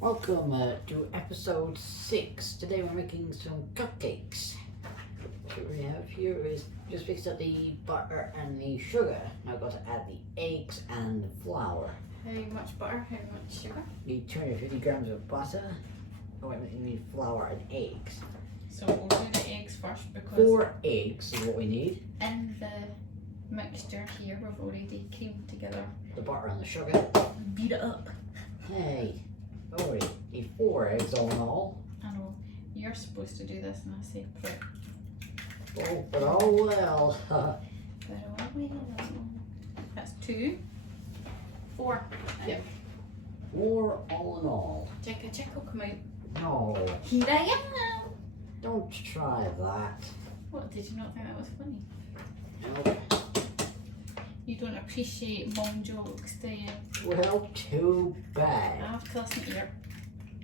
Welcome to episode 6. Today we're making some cupcakes. What we have here is just mixed up the butter and the sugar. Now I've got to add the eggs and the flour. How much butter, how much sugar? You need 250 grams of butter. Oh wait, you need flour and eggs. So we'll do the eggs first because 4 eggs is what we need. in the mixture here we've already creamed together. The butter and the sugar. Beat it up. Hey, oh we need 4 eggs all in all. I know, you're supposed to do this and I say put. Oh, but oh well. That's 2. 4. Yep. 4 all in all. Check will come out. No, Here I am now. don't try that. What, did you not think that was funny? Nope. You don't appreciate mom jokes, do you? Well, too I bad. have to listen to your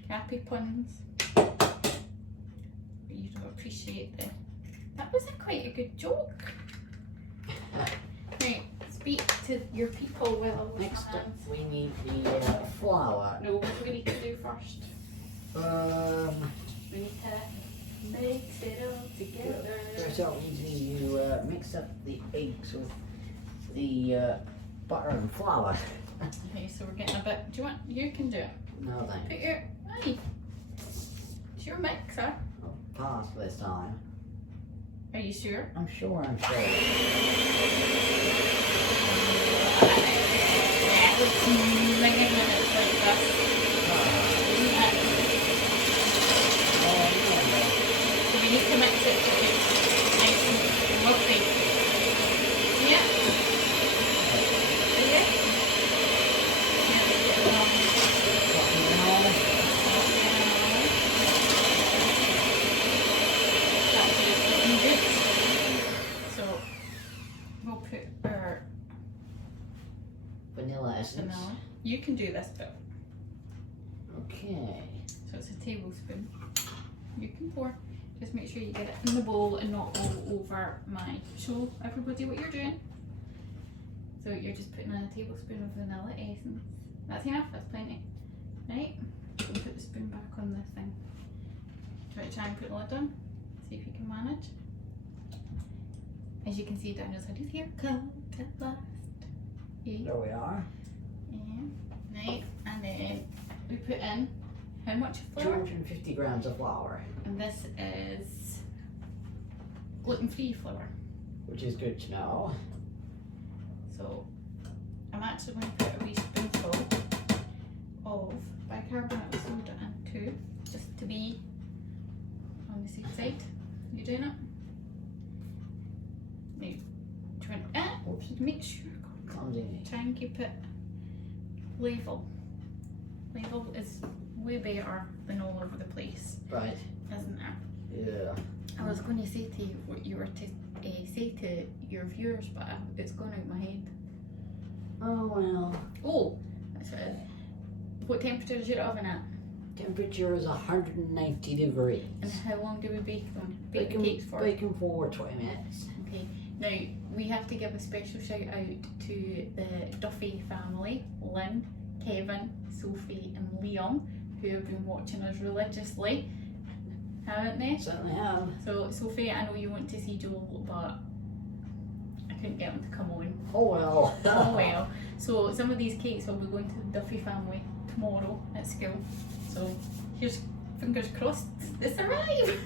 happy puns. But you don't appreciate them. That wasn't quite a good joke. Right, speak to your people while I wash Next my up, hands. we need the flour. No, what do we need to do first? We need to mix it all together. First up, you mix up the eggs with the butter and flour. Okay, so we're getting a bit. Do you want? You can do it. No thanks. Put your. Hey, it's your mixer. I'll pass this time. Are you sure? I'm sure. It's minging minutes like this. So we need to mix it to get nice and fluffy. Yeah. Yeah. So we'll put our Vanilla essence. vanilla. You can do this bit. Okay. So it's a tablespoon. You can pour. Just make sure you get it in the bowl and not all over my. Show everybody what you're doing. So you're just putting in a tablespoon of vanilla essence. That's enough, that's plenty. Right? We'll put the spoon back on this thing. Do you want to try and put the lid on? See if you can manage. As you can see, Daniel's had his hair cut at last. Yeah. There we are. Yeah. Right, and then we put in how much flour? 250 grams of flour, And this is gluten-free flour. which is good to know. So I'm actually going to put a wee spoonful of bicarbonate of soda in too, just to be on the safe side. You doing it? Now, do you want make sure, Clumsy. try and keep it level. Level is way better than all over the place, Right. isn't it? Yeah. I was going to say to you what you were to say to your viewers, but it's gone out my head. Oh well. Oh, that's what it is. What temperature is your oven at? Temperature is 190 degrees. And how long do we bake them? Bake the cakes for? Bake them for 20 minutes. Okay. Now we have to give a special shout out to the Duffy family, Lynn, Kevin, Sophie, and Liam, who have been watching us religiously, haven't they? Certainly have. So Sophie, I know you want to see Joel, but I couldn't get him to come on. Oh well. Oh well. So some of these cakes will be going to the Duffy family tomorrow at school. So here's fingers crossed they survive.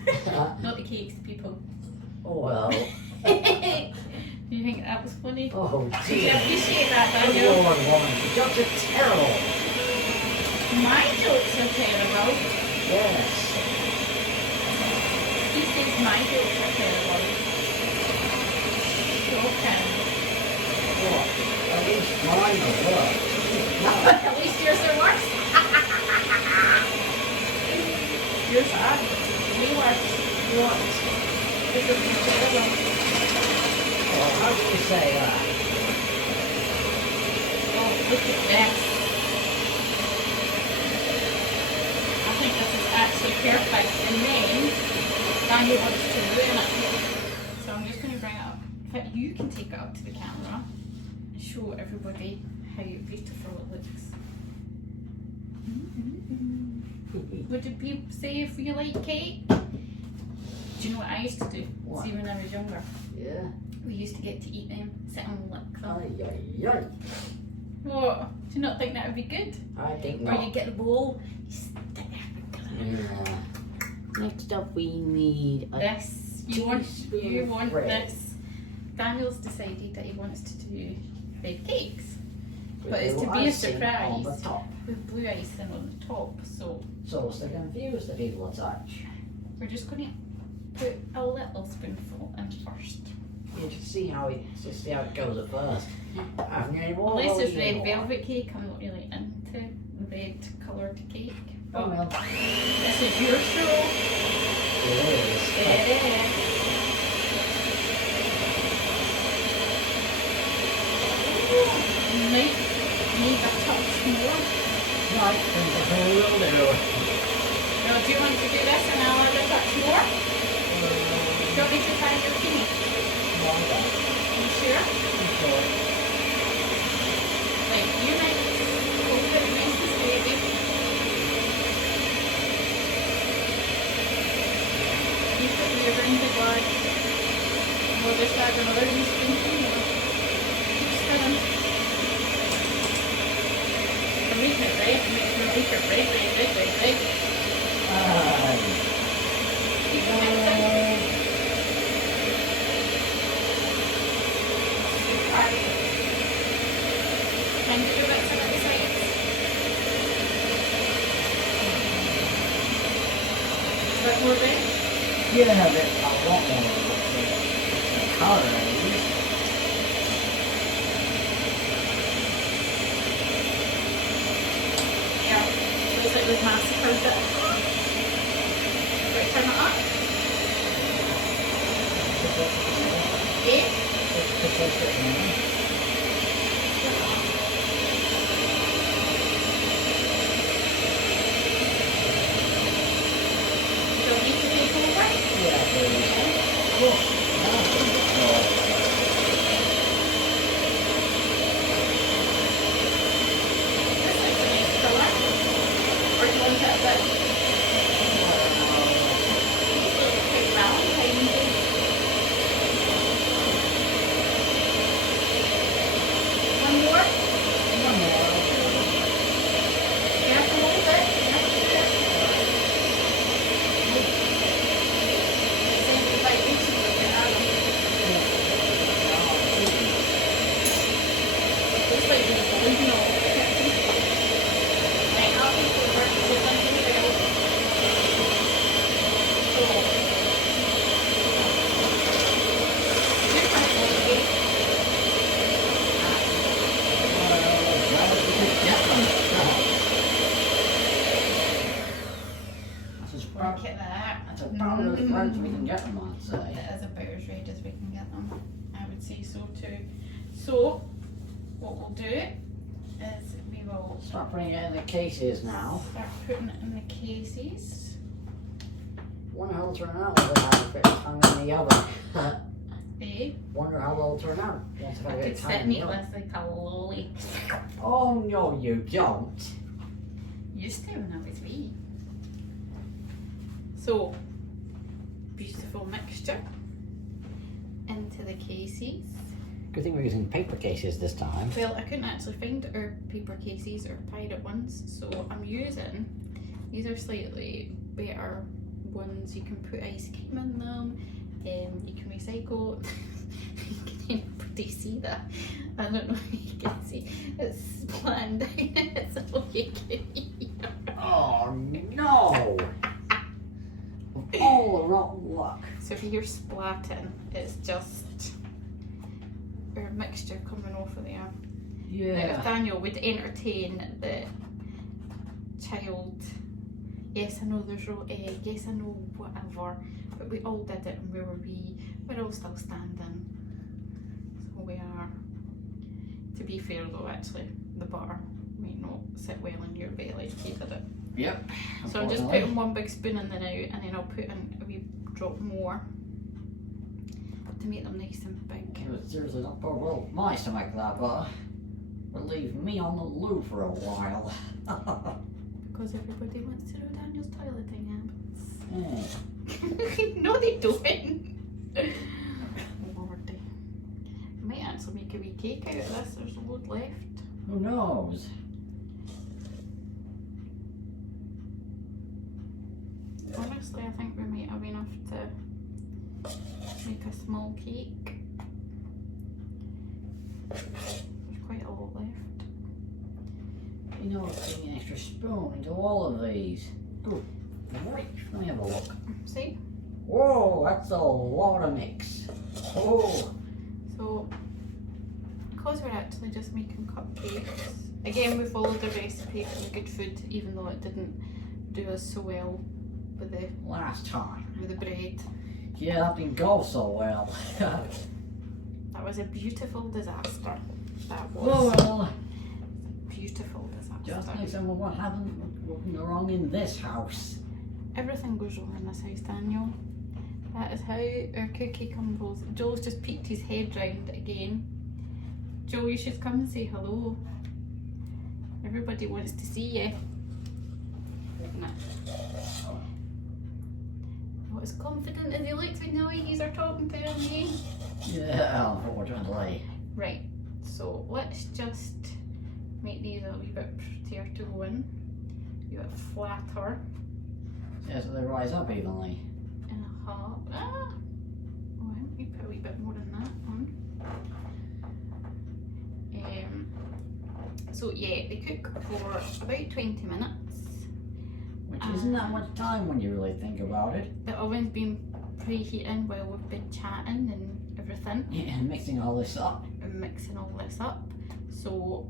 Not the cakes, the people. Oh well. Do you think that was funny? Oh Did you dear. appreciate that, Good Daniel? Lord, woman. Your jokes are terrible. My jokes are terrible. Yes. You think my jokes are terrible? Okay. Well, at least mine are worse. At least yours are worse. Yours are way worse. What? Because you're terrible. Well, how do you say that? Oh, look at this. I think this is actually perfect. And then Daniel wants to ruin it. So I'm just going to bring it up. In fact, you can take it up to the camera and show everybody how beautiful it looks. What do people say if you like cake? Do you know what I used to do? What? See, when I was younger, Yeah. we used to get to eat them, sit and lick them. Ay, ay, ay. What? Do you not think that would be good? I think Or not. you get the bowl, you stick it. Yeah. Next up, we need a This. You want teaspoon of bread. this. Daniel's decided that he wants to do red cakes with but it's to little be a icing surprise. on the top. with blue icing on the top. So So to confuse the people a touch. we're just going to put a little spoonful in first. You just see how it goes at first. I haven't any more. Unless or it's any red more. velvet cake, I'm not really into red coloured cake. Oh well. This is your show. It is. It is. You might need a touch more. Right, and the whole will do. Now, do you want to do this and I'll add a touch more? Do you want me to try your tea? You sure? Like, you might hold it nice and steady. You put your ring the glass. We'll just add another spoonful more. Keep spinning. And make it red, make it red. Keep mixing. Can you do it some of the sides? Is that more red? Yeah, but a lot more colour. Yeah. Looks like we've massacred it. Right, turn it up. Okay. So we need to take over. This looks a nice colour. Or do you want it a bit? Like Valentine's Day. One more? Careful with it. Same if I use it with it out. Looks like the original. Right, I'll take over to something else. So, you're kind of okay. Look at that. That's about as close as we can get them, I'd say. That is about as red as we can get them. I would say so too. So, what we'll do is we will Start putting it in the cases now. start putting it in the cases. Wonder how it'll turn out with a bit of time in the oven. Eh? Wonder how they'll turn out once I've got I a bit could of sit time and in eat the oven. this like a lolly. Oh no, you don't. Used to when I was wee. So, beautiful mixture into the cases. Good thing we're using paper cases this time. Well, I couldn't actually find our paper cases or pirate ones, so I'm using, these are slightly better ones. You can put ice cream in them, you can recycle. You can pretty see that. I don't know if you can see. It's planned. It's all you can eat. Oh no! All the rotten luck. So if you're splatting, it's just our mixture coming off of there. Now, if Yeah. Daniel would entertain the child, yes, I know there's raw egg, yes, I know whatever, but we all did it and we were wee. We're all still standing. So we are. To be fair though, actually, the butter might not sit well in your belly if you did it. Yep. So I'm just putting one big spoon in there now, and then I'll put in a wee drop more to make them nice and big. It was seriously not for well, my stomach that butter. But leave me on the loo for a while. because everybody wants to know Daniel's toileting habits. Yeah. No, they don't. Lordy. I might actually make a wee cake out of this. There's a load left. Who knows? Honestly, I think we might have enough to make a small cake. There's quite a lot left. You know, putting an extra spoon into all of these. Good grief, let me have a look. See? Whoa, that's a lot of mix. Oh, So, because we're actually just making cupcakes, again we followed the recipe for the good food, even though it didn't do us so well with the last time. bread. Yeah, that didn't go so well. That was a beautiful disaster. That Oh was well, a beautiful disaster. just like some of what happened wrong in this house. Everything goes wrong in this house, Daniel. That is how our cookie crumbles. Joel's just peeked his head round again. Joel, you should come and say hello. Everybody wants to see you. Nah. Not as confident as he looks when the ladies are talking to him, eh? Yeah, unfortunately. Right, so let's just make these a wee bit prettier to go in. A bit flatter. Yeah, so they rise up evenly. And a half. Ah! Oh, I might put a wee bit more in that one. So yeah, they cook for about 20 minutes. Which isn't that much time when you really think about it. The oven's been preheating while we've been chatting and everything. Yeah, and mixing all this up. And mixing all this up. So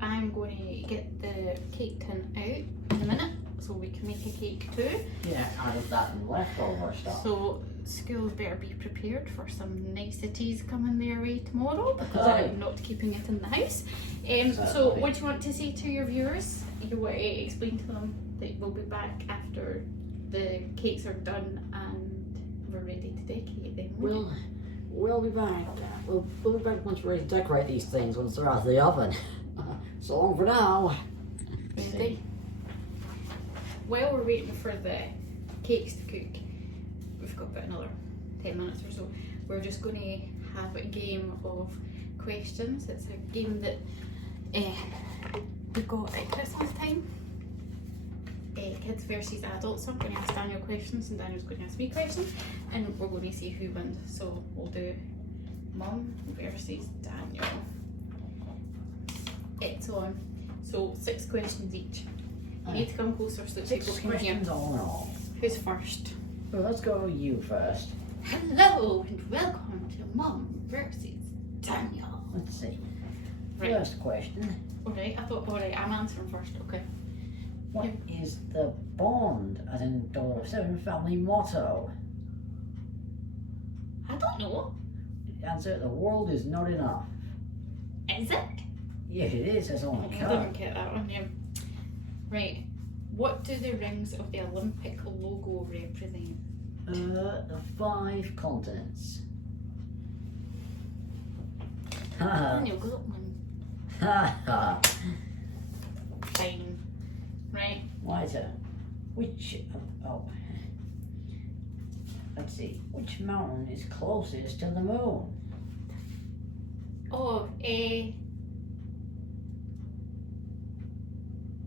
I'm going to get the cake tin out in a minute so we can make a cake too. Yeah, out of that leftover stuff. So schools better be prepared for some niceties coming their way tomorrow because Aye. I'm not keeping it in the house. So Exactly. what do you want to say to your viewers? You want to explain to them that we'll be back after the cakes are done and we're ready to decorate them. We'll be back. We'll be back once we're ready to decorate these things once they're out of the oven. So long for now. Ready? While we're waiting for the cakes to cook, we've got about another 10 minutes or so, we're just going to have a game of questions. It's a game that we got at Christmas time. Kids versus adults. So I'm going to ask Daniel questions and Daniel's going to ask me questions and we're going to see who wins. So we'll do Mum versus Daniel. It's on. So 6 questions each. You need to come closer so that 6 people can hear. questions all in all. Who's first? Well, let's go you first. Hello and welcome to Mum versus Daniel. Let's see. Right. First question. Alright, alright, I'm answering first, okay. What is the Bond, as in 007 family motto? I don't know. Answer, the world is not enough. Is it? Yeah, it is, it's on the I card. didn't get that one, yeah. Right. What do the rings of the Olympic logo represent? The 5 continents. Ha Daniel got one. ha. Fine. Right. My turn. Which, let's see, which mountain is closest to the moon? Oh,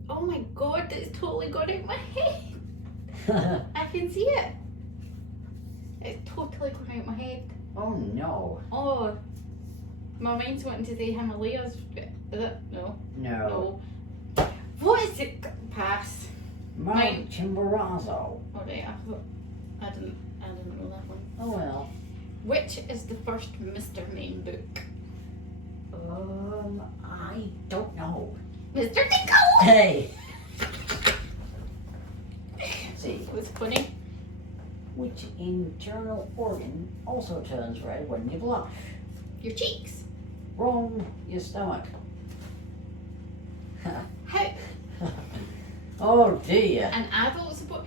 oh my god, it's totally got out my head. I can see it. It's totally gone out my head. Oh no. Oh, my mind's wanting to say Himalayas. Is it? No. No. No. What is it? Pass. Mount Chimborazo. Alright, I didn't know that one. Oh well. Which is the first Mr. Name book? I don't know. Mr. Nico! Hey! Let's see. It was funny. Which internal organ also turns red when you blush? Your cheeks. Wrong, your stomach. How? Oh dear. An adult support.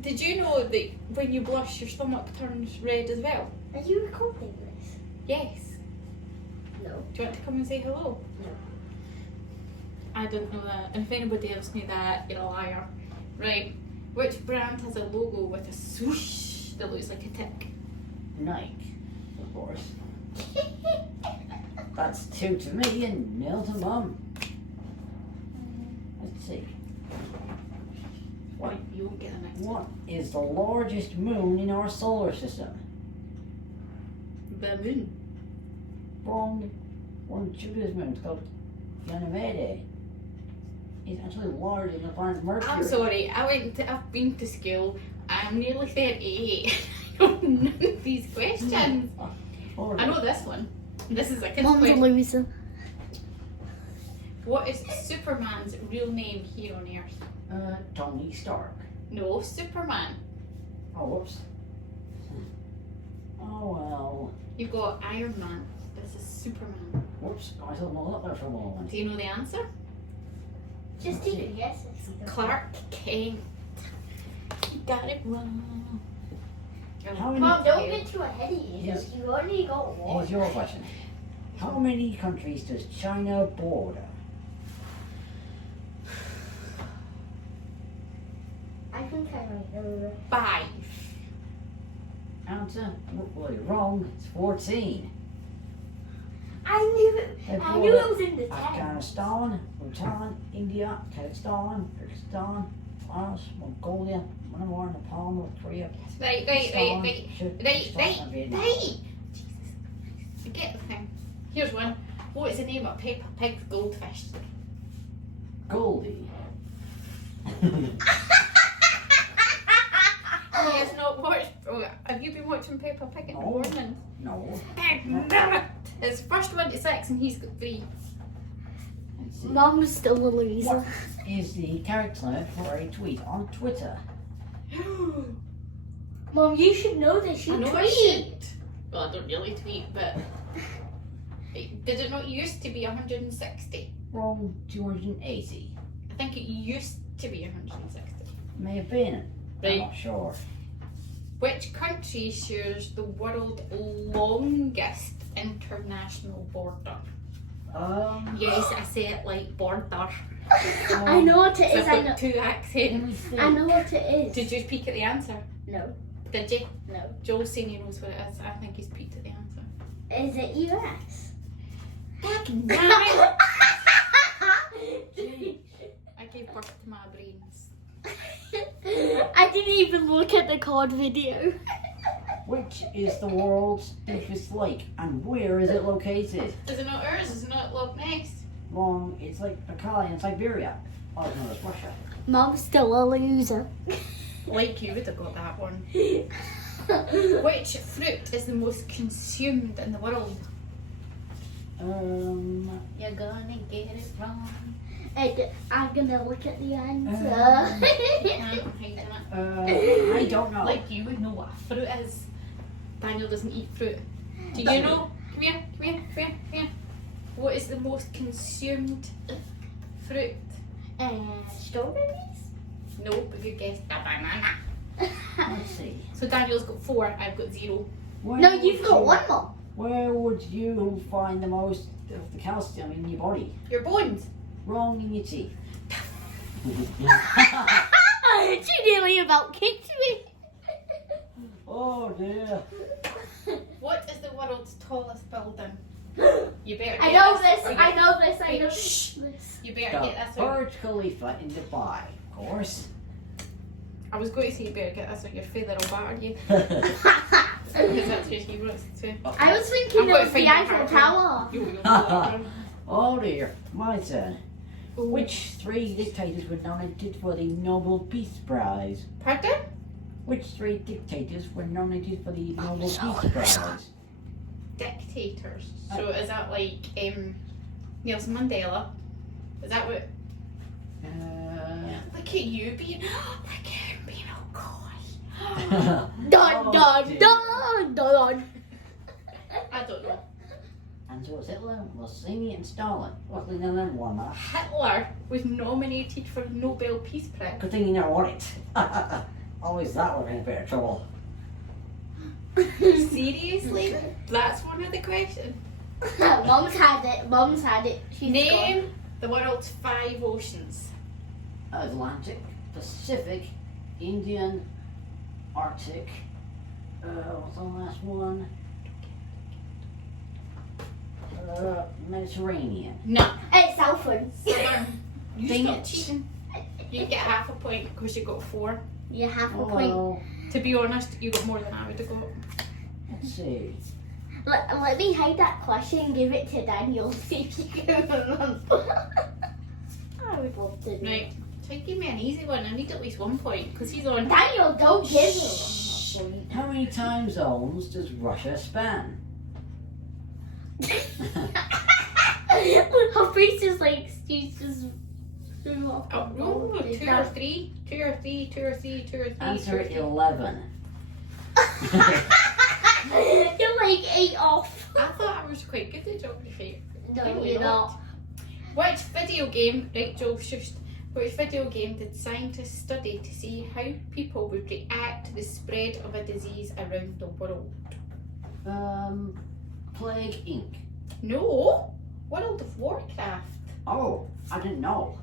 Did you know that when you blush, your stomach turns red as well? Are you recording this? Yes. No. Do you want to come and say hello? No. I didn't know that. And if anybody else knew that, you're a liar. Right. Which brand has a logo with a swoosh that looks like a tick? Nike, of course. That's 2 to me and 0 to Mum. Let's see. What? You won't get the next one. What is the largest moon in our solar system? The moon. Wrong. One Jupiter's moon. It's called Ganymede. It's actually larger than the planet Mercury. I'm sorry, I've been to school. I'm nearly 38. I don't know none of these questions. I know this one. This is a kid's Mom's a question. loser. What is Superman's real name here on Earth? Tony Stark. No, Superman. Oh, whoops. Oh, well. You've got Iron Man. This is Superman. Whoops. I don't know that there for a moment. Do you know the answer? Just take a guess. Clark Kent. You got it wrong. How many- Mom, don't get too ahead of you. Yes. You already got one. Here's your question. How many countries does China border? I think I might know. 5. Answer? Well, you're wrong. It's 14. I knew it. They I knew border it was in the 10. Afghanistan, Bhutan, India, Kazakhstan, Pakistan, Laos, Mongolia, Myanmar, Nepal, North Korea, Right. Pakistan, Pakistan, and Vietnam. Jesus. Forget the thing. Here's one. What is the name of Peppa Pig's goldfish? Goldie. Yes, not watched. Oh, have you been watching Peppa Pig in the No. morning? No. It's first 1 to 6 and he's got 3. Let's see. Mom's still a loser. What is the character for a tweet on Twitter? Mom, you should know this. I You know I tweet. should. Well, I don't really tweet, but did it not used to be 160? Wrong. 280. I think it used to be 160. May have been. I'm Right. not sure. Which country shares the world's longest international border? Yes, I say it like border. I know what it So is. I've I know. got 2 accents. Let me see. I know what it is. Did you peek at the answer? No. Did you? No. Joel's saying he knows what it is. I think he's peeked at the answer. Is it US? Damn it! I gave birth to my brains. I didn't even look at the card video. Which is the world's deepest lake and where is it located? Is it not ours? Is it not Loch Ness? Wrong. It's Lake Baikal in Siberia. Oh, no, it's Russia. Mom's still a loser. Like you would have got that one. Which fruit is the most consumed in the world? You're gonna get it wrong. I'm gonna look at the answer. I don't know. Like you would know what a fruit is. Daniel doesn't eat fruit. Do you know? Come here. What is the most consumed fruit? Strawberries? No, but good guess. A banana. Let's see. So Daniel's got 4, I've got 0. Where No, would you've got you- one more. Where would you find the most of the calcium in your body? Your bones. Wrong, in your teeth. She nearly about kicked me. Oh dear. What is the world's tallest building? You better get I know this. or you- I know this. I Wait, know shh. this. You better The get this one. Burj Khalifa in Dubai, of course. I was going to say you better get this or your father will batter you. Because that's what he wants to. I was thinking I'm it gonna was find the the Eiffel hard Tower. You'll know. Oh dear, my turn. Ooh. Which 3 dictators were nominated for the Nobel Peace Prize? Pardon? Which 3 dictators were nominated for the Nobel Peace Prize? Dictators. So is that like Nelson Mandela? Is that what? Look at you being. Look at him being all coy. Dun Oh, dun dear. dun dun. I don't know. And so was Hitler, Mussolini and Stalin. Luckily none of them won that. Hitler was nominated for the Nobel Peace Prize. Good thing you never won it. Always that would have been a bit of trouble. Seriously? That's one of the questions. Mom's had it. Mom's had it. She's Name the world's 5 oceans. Atlantic, Pacific, Indian, Arctic. What's the last one? Mediterranean. No. It's Southern. Southern. You Dang stop it. cheating. You get half a point because you got 4. You have a Oh, point. well, To be honest, you got more than I would have got. let's see. Let me hide that question and give it to Daniel. See if you can remember. I would love to. Right. Try to give me an easy one. I need at least 1 point because he's on. Daniel, don't give me 1 point. How many time zones does Russia span? Her face is like she's just threw off. Oh, no, 2 or 3. 2 or 3. 2 or 3. 2 or 3. Answer 11. You're like 8 off. I thought I was quite good at geography. No, Clearly you're not. Which video game, right Joel, shushed, which video game did scientists study to see how people would react to the spread of a disease around the world? Plague Inc. No! World of Warcraft. Oh, I didn't know.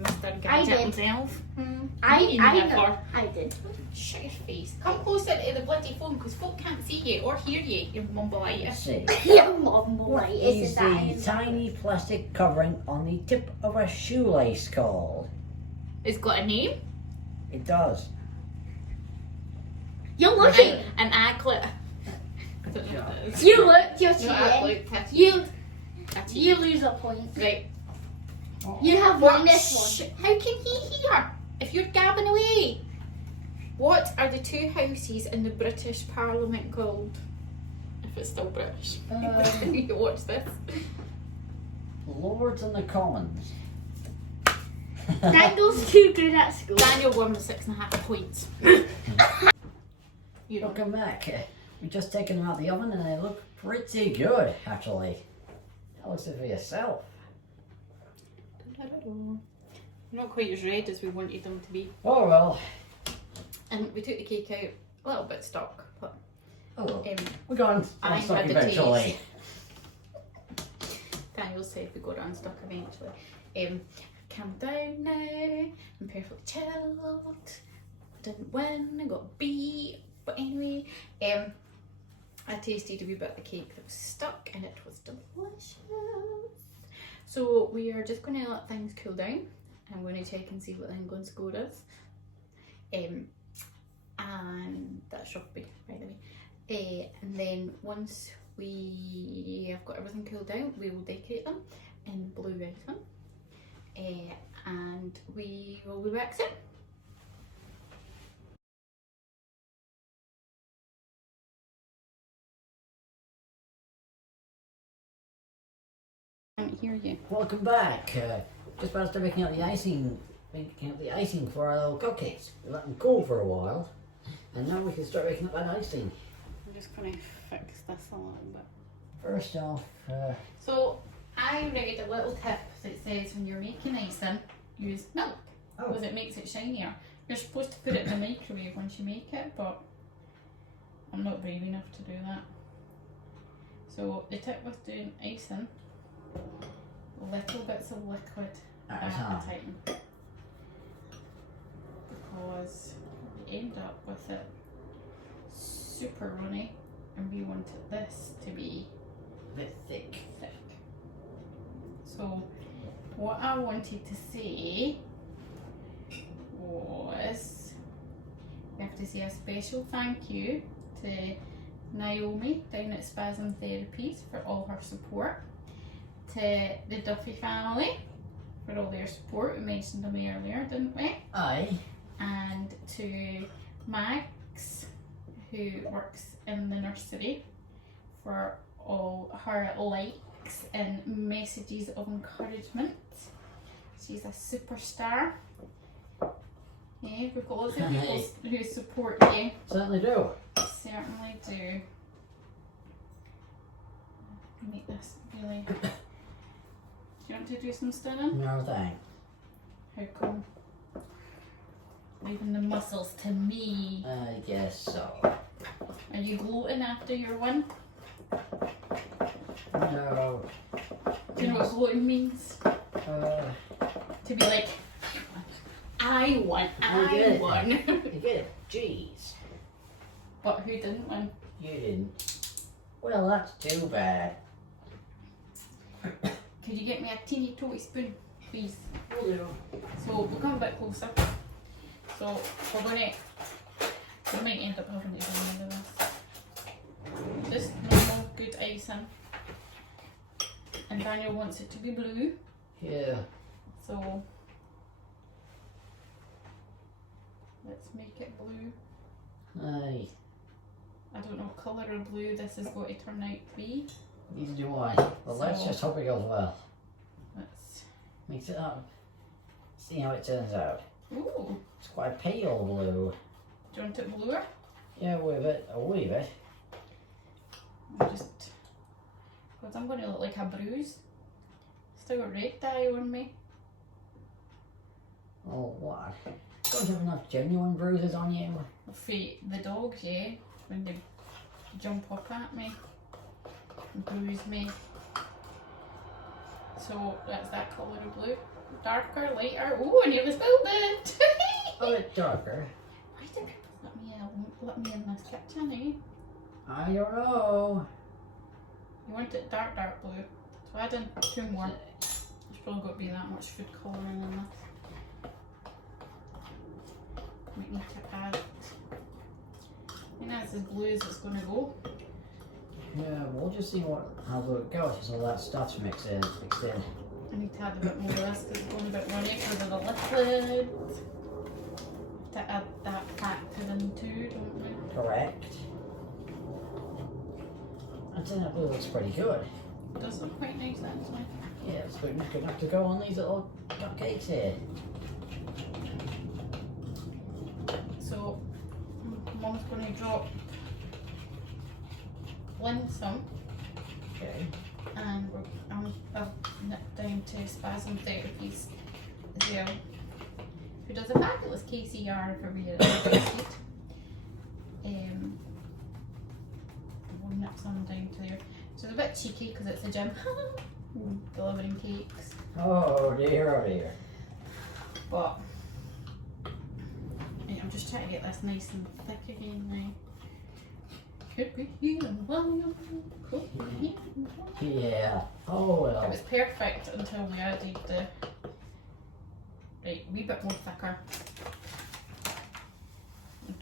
Mr. I Gadget did. himself. I never. know. I did. Shut your face. Come closer to the bloody phone because folk can't see you or hear you, you Let's mumbleitis. see. Your mum What right? is Is the that tiny plastic covering on the tip of a shoelace called? It's got a name. It does. You're looking. An aglet. I don't know what that is. You looked. You're No, cheating. aglet. Tattoo. You Tattoo. you lose a point. Right. You have won this one. How can he hear if you're gabbing away? What are the 2 houses in the British Parliament called? If it's still British. You watch this. Lords and the Commons. Daniel's too good at school. Daniel won with 6.5 points. You don't. Welcome back. We've just taken them out of the oven and they look pretty good, actually. Tell us it for yourself. Not quite as red as we wanted them to be. Oh well. And we took the cake out a little bit stuck, but Oh, we're going I unstuck had the eventually. Daniel said we got unstuck eventually. Calm down now. I'm perfectly chilled. Didn't win. I got B. But anyway, I tasted a wee bit of the cake that was stuck, and it was delicious. So we are just going to let things cool down. I'm going to check and see what the England score is. And that's rugby, by the way. And then once we have got everything cooled down, we will decorate them in blue icing. And we will be back soon. I can't hear you. Welcome back. Just about to start making up the icing for our little cupcakes. We let them cool for a while, and now we can start making up that icing. I'm just going to fix this a little bit. First off, So I read a little tip that says when you're making icing, use milk because it makes it shinier. You're supposed to put it in the microwave once you make it, but I'm not brave enough to do that. So the tip with doing icing, little bits of liquid at a time, because we end up with it super runny, and we wanted this to be a bit thick. So what I wanted to say was we have to say a special thank you to Naomi down at Spasm Therapies for all her support, to the Duffy family for all their support, we mentioned them earlier, didn't we? Aye. And to Max, who works in the nursery, for all her likes and messages of encouragement. She's a superstar. Yeah, we've got lots of people who support you. Certainly do. Certainly do. Make this really. Do you want to do some stirring? No thing. How come? Leaving the muscles to me. I guess so. Are you gloating after your win? No. Do you know what gloating means? To be like, I won. You get it. Jeez. But who didn't win? You didn't. Well, that's too bad. Could you get me a teeny toy spoon, please? Will do. So we'll come a bit closer. So we're gonna, we might end up having to do the end of this. Just normal, good icing. And Daniel wants it to be blue. Yeah. So let's make it blue. Aye. I don't know what colour of blue this is going to turn out to be. Neither do I. Well, let's So- just hope it goes well. Let's. Mix it up. See how it turns out. Ooh, It's quite pale blue. do you want it bluer? Yeah, with it. A wee bit. I'll just. Because I'm going to look like a bruise. Still got red dye on me. Oh, what? Don't you have enough genuine bruises on you? For the dogs, yeah. When they jump up at me and bruise me. So that's that colour of blue. Darker, lighter. Oh, I nearly spilled it! A bit darker. Why do people let me in this kitchen, eh? I don't know. You want it dark blue. So add in 2 more. There's probably got to be that much food colouring in this. Might need to add. I think that's as blue as it's going to go. Yeah, we'll just see how it goes. So that stuff's mixed in. I need to add a bit more of this because it's going a bit runny because of the liquid. To add that factor in too, don't we? Correct. I'd say that blue looks pretty good. It does look quite nice actually. Yeah, it's good enough to go on these little cupcakes here. So, Mum's going to drop Lynn some. Okay. And I've nipped down to Spasm Therapies as well, who does a fabulous KCR for me. We'll nip some down to there. So it's a bit cheeky because it's a gym delivering cakes, Oh dear, oh dear. but I'm just trying to get this nice and thick again now. Could be healing volume, could be healing volume. Yeah. Oh It well. was perfect until we added the right wee bit more thicker.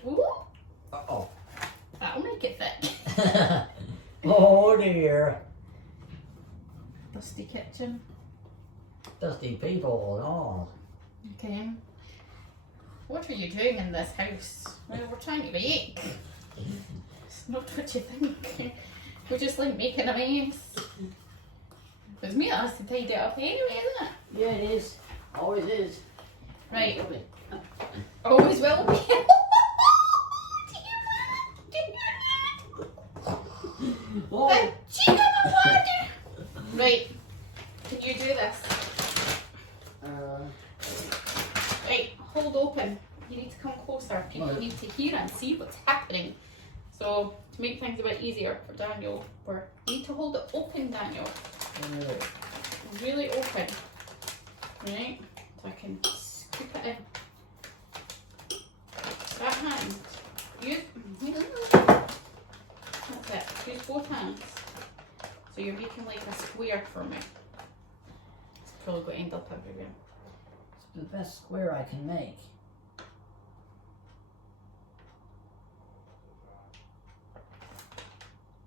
Ooh, Uh-oh. that'll make it thick. Oh dear. Dusty kitchen. Dusty people and all. Okay. What are you doing in this house? Well, we're trying to bake. It's not what you think. We're just like making a mess. It's me that has to tidy it up anyway, isn't it? Yeah, it is. Always is. Right. Always will be. Oh. The chicken of water. Right. Can you do this? Right. Hold open. You need to come closer. People Right. need to hear and see what's happening. So to make things a bit easier for Daniel, we need to hold it open, Daniel. Really open. Right. So I can scoop it in. That hand. Use. That's it. Use both hands. So you're making like a square for me. It's probably going to end up everywhere. It's the best square I can make.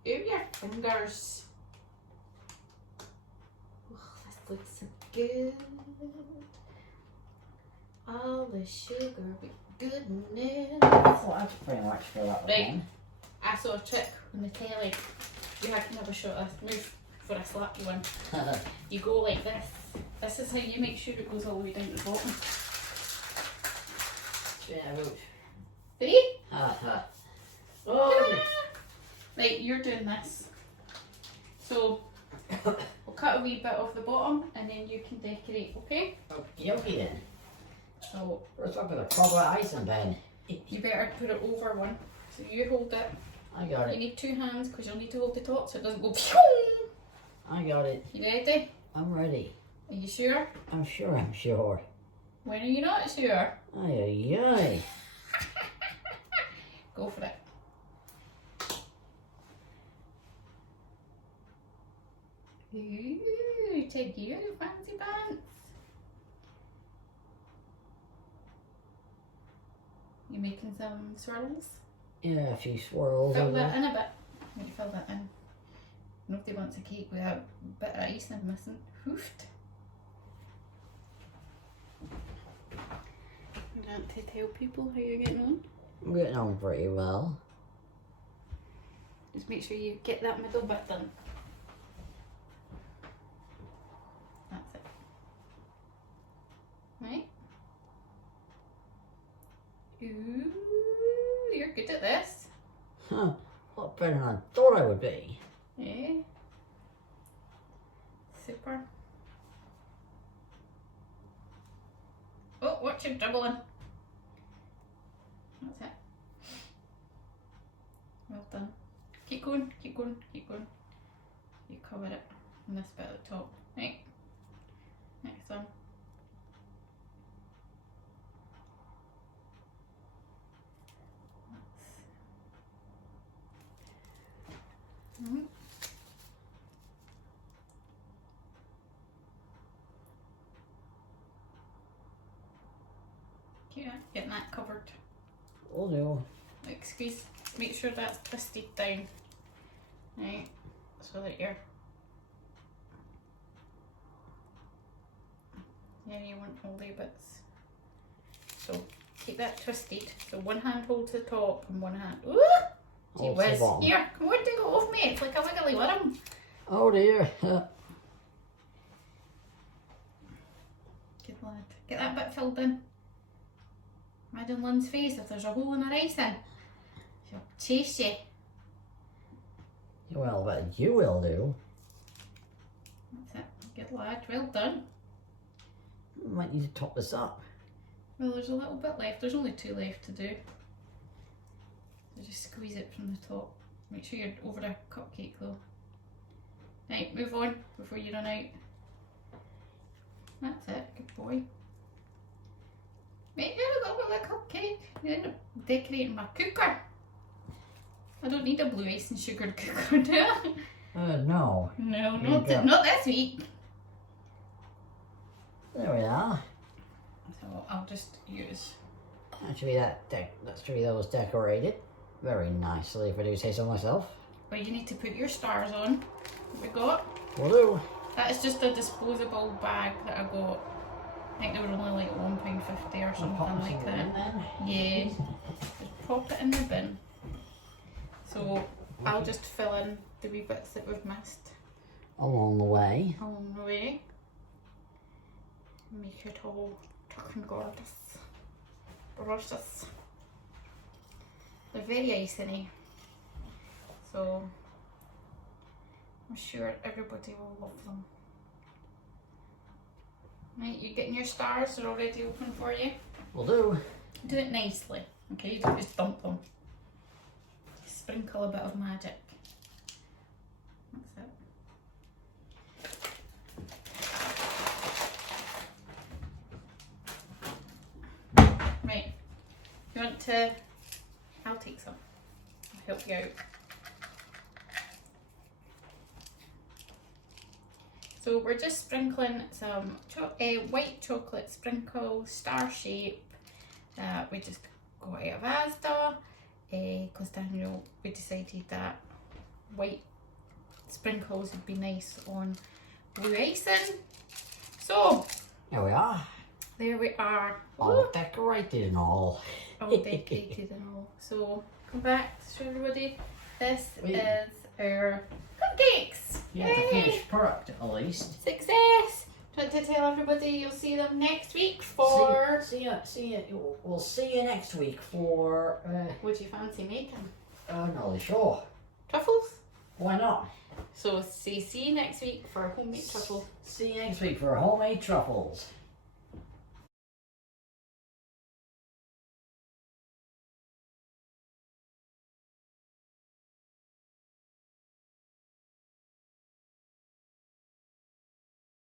Move your fingers. Oh, this looks so good. All the sugar with goodness. Well, that's pretty much fill that Right. one. I saw a trick on the telly. You can have a shot of this. Move for a slap you one. You go like this. This is how you make sure it goes all the way down to the bottom. Yeah, root. See? Ha. Oh, Right, you're doing this. So we'll cut a wee bit off the bottom and then you can decorate, okay? okay then. So First up with a proper icing pen. you better put it over one. So you hold it. I got You it. need 2 hands because you'll need to hold the top so it doesn't go. I got it. You ready? I'm ready. Are you sure? I'm sure, I'm sure. When are you not sure? Aye, aye, aye. Go for it. Ooh, take you fancy pants. You making some swirls? Yeah, a few swirls Fill over that there. in a bit. When you fill that in. Nobody wants a cake with a bit of icing missing. Hoofed. You want to tell people how you're getting on? I'm getting on pretty well. Just make sure you get that middle bit done. That's it. Right? Ooh, you're good at this. Huh, a lot better than I thought I would be. Yeah. Super. Oh, watch your dribbling. That's it. Well done. Keep going, keep going, keep going. You cover it on this bit at the top. Right. Next one. Mm. Yeah, getting that covered. Will do. Like squeeze, make sure that's twisted down. Right, so that you're. Yeah, you want all the bits. So keep that twisted. So one hand holds the top and one hand. Ooh! Gee Holds the whiz. bottom. Here, come on, take it off me. It's like a wiggly worm. Oh dear. Good lad. Get that bit filled in. Imagine Lynn's face if there's a hole in her icing. She'll chase you. Well, but you will do. That's it. Good lad. Well done. Might need to top this up. Well, there's a little bit left. There's only 2 left to do. So just squeeze it from the top. Make sure you're over a cupcake though. Right, move on before you run out. That's it. Good boy. Make a little bit of a cupcake. You end up decorating my cooker. I don't need a blue ice and sugar cooker, do I? No. No, Here you go. not this week. There we are. So I'll just use. Actually, that's 3 of those decorated very nicely, if I do say so myself. Well, you need to put your stars on. What we got? Will do. That is just a disposable bag that I got. I think they were only like £1.50 or something like that. Then. Yeah. Just pop it in the bin. So I'll just fill in the wee bits that we've missed Along the way. along the way. Make it all dark and gorgeous. Gorgeous. They're very icing-y. So I'm sure everybody will love them. Right, you're getting your stars, they're already open for you. Will do. Do it nicely, okay? You don't just dump them. Just sprinkle a bit of magic. That's it. Right, you want to, I'll take some. I'll help you out. So we're just sprinkling some white chocolate sprinkle, star shape. We just got out of Asda because Daniel, we decided that white sprinkles would be nice on blue icing. So There we are. there we are, All decorated and all. all decorated and all. So come back to show everybody. This Wait. is our cupcakes. Yeah, Yay! the finished product at least. Success! Do you want to tell everybody you'll see them next week for... See ya. We'll see you next week for. What do you fancy making? Not really sure. Truffles? Why not? So see you next week for homemade truffles. See you next week for homemade truffles.